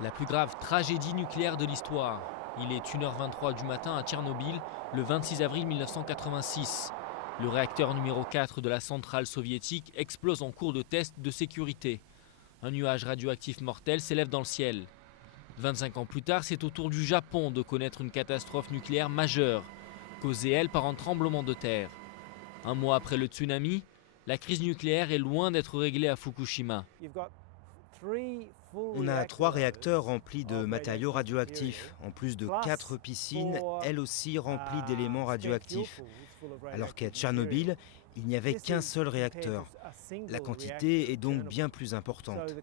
La plus grave tragédie nucléaire de l'histoire. Il est 1h23 du matin à Tchernobyl, le 26 avril 1986. Le réacteur numéro 4 de la centrale soviétique explose en cours de test de sécurité. Un nuage radioactif mortel s'élève dans le ciel. 25 ans plus tard, c'est au tour du Japon de connaître une catastrophe nucléaire majeure, causée elle par un tremblement de terre. Un mois après le tsunami, la crise nucléaire est loin d'être réglée à Fukushima. On a 3 réacteurs remplis de matériaux radioactifs, en plus de 4 piscines, elles aussi remplies d'éléments radioactifs. Alors qu'à Tchernobyl, il n'y avait qu'un seul réacteur. La quantité est donc bien plus importante.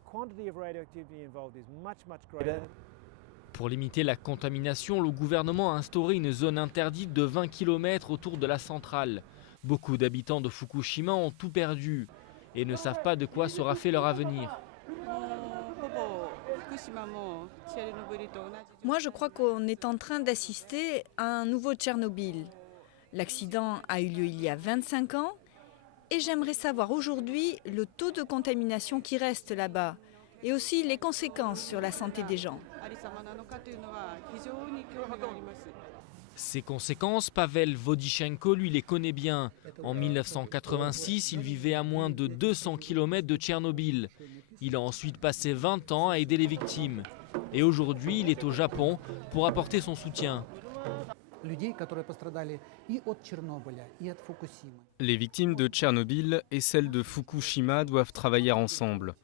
Pour limiter la contamination, le gouvernement a instauré une zone interdite de 20 km autour de la centrale. Beaucoup d'habitants de Fukushima ont tout perdu et ne savent pas de quoi sera fait leur avenir. Moi, je crois qu'on est en train d'assister à un nouveau Tchernobyl. L'accident a eu lieu il y a 25 ans et j'aimerais savoir aujourd'hui le taux de contamination qui reste là-bas et aussi les conséquences sur la santé des gens. Ces conséquences, Pavel Vodichenko, lui, les connaît bien. En 1986, il vivait à moins de 200 km de Tchernobyl. Il a ensuite passé 20 ans à aider les victimes. Et aujourd'hui, il est au Japon pour apporter son soutien. Les victimes de Tchernobyl et celles de Fukushima doivent travailler ensemble.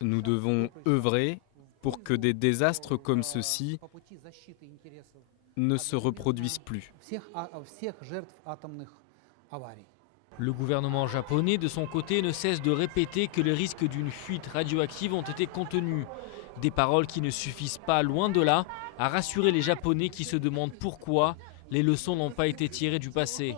Nous devons œuvrer pour que des désastres comme ceux-ci ne se reproduisent plus. Le gouvernement japonais, de son côté, ne cesse de répéter que les risques d'une fuite radioactive ont été contenus. Des paroles qui ne suffisent pas, loin de là, à rassurer les Japonais qui se demandent pourquoi les leçons n'ont pas été tirées du passé.